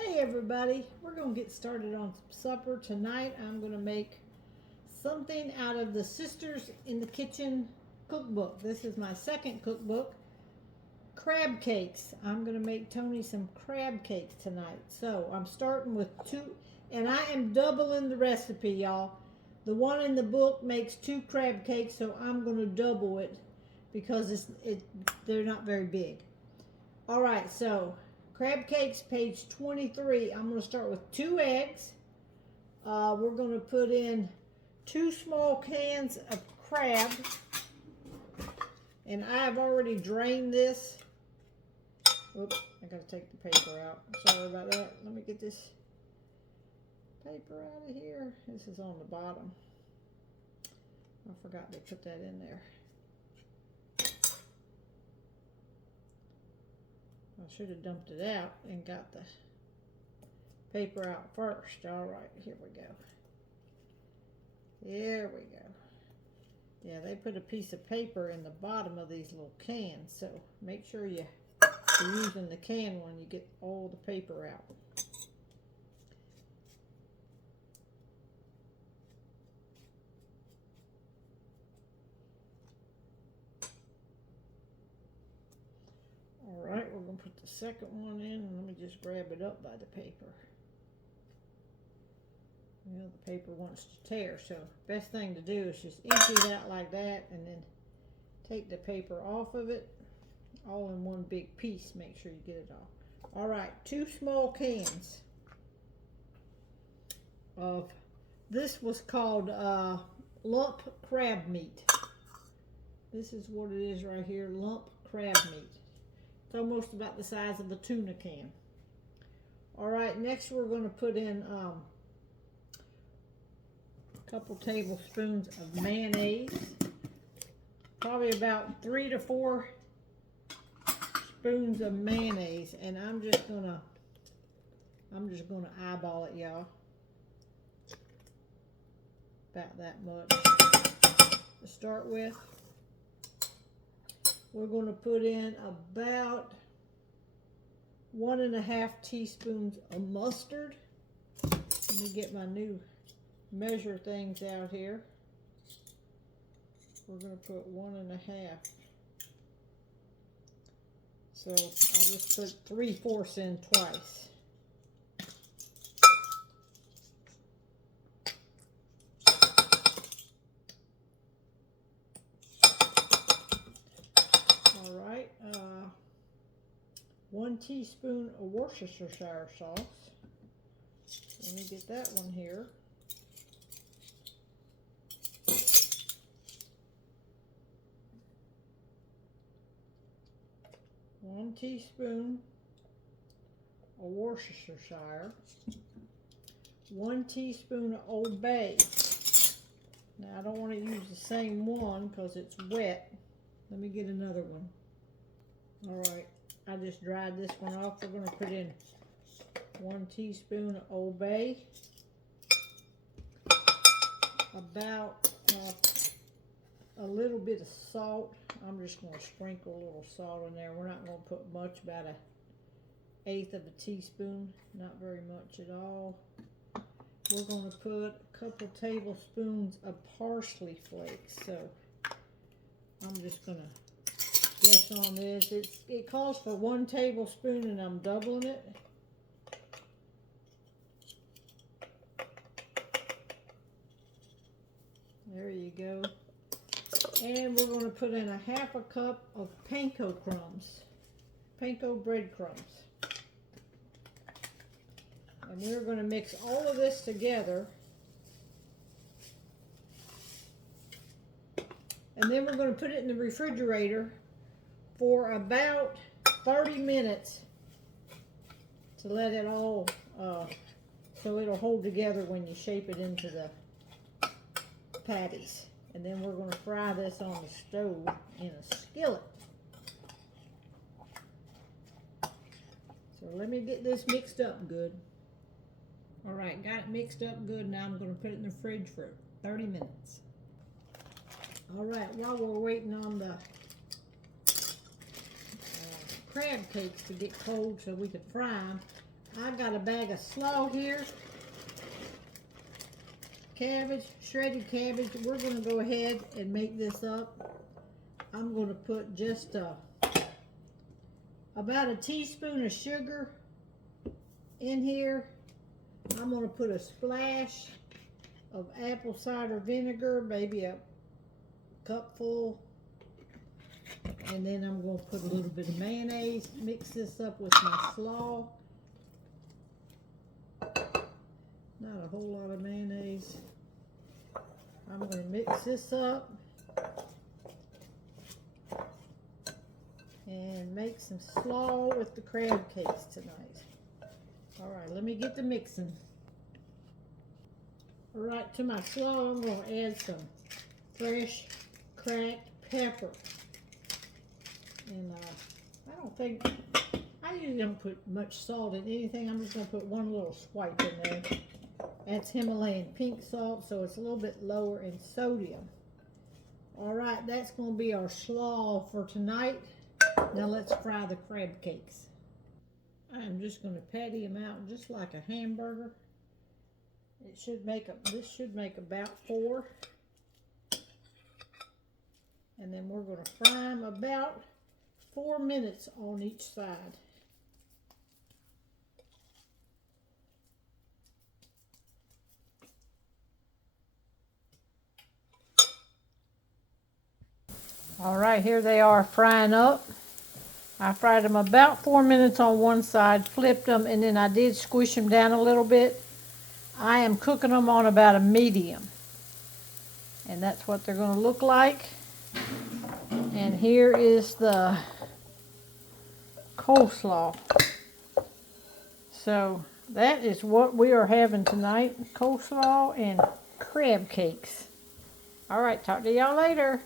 Hey everybody, we're going to get started on supper. Tonight I'm going to make something out of the Sisters in the Kitchen cookbook. This is my second cookbook, crab cakes. I'm going to make Tony some crab cakes tonight. So I'm starting with two, and I am doubling the recipe, y'all. The one in the book makes 2 crab cakes, so I'm going to double it because they're not very big. All right, so crab cakes, page 23. I'm going to start with 2 eggs. We're going to put in 2 small cans of crab. And I've already drained this. Oops, I got to take the paper out. Sorry about that. Let me get this paper out of here. This is on the bottom. I forgot to put that in there. I should have dumped it out and got the paper out first. All right, here we go. There we go. Yeah, they put a piece of paper in the bottom of these little cans, so make sure you're using the can when you get all the paper out. All right, we're going to put the second one in, and let me just grab it up by the paper. Well, the paper wants to tear, so best thing to do is just empty it out like that, and then take the paper off of it, all in one big piece. Make sure you get it off. All right, 2 small cans of, this was called lump crab meat. This is what it is right here, lump crab meat. It's almost about the size of a tuna can. All right, next we're going to put in a couple tablespoons of mayonnaise. Probably about 3 to 4 spoons of mayonnaise, and I'm just gonna eyeball it, y'all. About that much to start with. We're going to put in about 1½ teaspoons of mustard. Let me get my new measure things out here. We're going to put 1½ So I'll just put 3/4 in twice. All right, 1 teaspoon of Worcestershire sauce. Let me get that one here. 1 teaspoon of Worcestershire, 1 teaspoon of Old Bay. Now I don't want to use the same one because it's wet. Let me get another one. All right, I just dried this one off. We're going to put in 1 teaspoon of Old Bay, about a little bit of salt. I'm just going to sprinkle a little salt in there. We're not going to put much, about 1/8 of a teaspoon, not very much at all. We're going to put a couple tablespoons of parsley flakes. So I'm just going to guess on this. It calls for 1 tablespoon, and I'm doubling it. There you go. And we're going to put in 1/2 cup of panko crumbs, panko breadcrumbs. And we're going to mix all of this together. And then we're going to put it in the refrigerator for about 30 minutes to let it all, so it'll hold together when you shape it into the patties. And then we're going to fry this on the stove in a skillet. So let me get this mixed up good. All right, got it mixed up good. Now I'm going to put it in the fridge for 30 minutes. All right, while we're waiting on the crab cakes to get cold so we can fry them, I got a bag of slaw here. Cabbage, shredded cabbage. We're going to go ahead and make this up. I'm going to put just about a teaspoon of sugar in here. I'm going to put a splash of apple cider vinegar, maybe a cupful. And then I'm going to put a little bit of mayonnaise. Mix this up with my slaw. Not a whole lot of mayonnaise. I'm going to mix this up and make some slaw with the crab cakes tonight. All right, let me get the mixing. All right, to my slaw, I'm going to add some fresh cracked pepper. And I usually don't put much salt in anything. I'm just going to put one little swipe in there. That's Himalayan pink salt, so it's a little bit lower in sodium. All right, that's going to be our slaw for tonight. Now let's fry the crab cakes. I'm just going to patty them out just like a hamburger. This should make about 4. And then we're going to fry them about 4 minutes on each side. All right, here they are frying up. I fried them about 4 minutes on one side, flipped them, and then I did squish them down a little bit. I am cooking them on about a medium. And that's what they're going to look like. And here is the coleslaw. So that is what we are having tonight. Coleslaw and crab cakes. All right, talk to y'all later.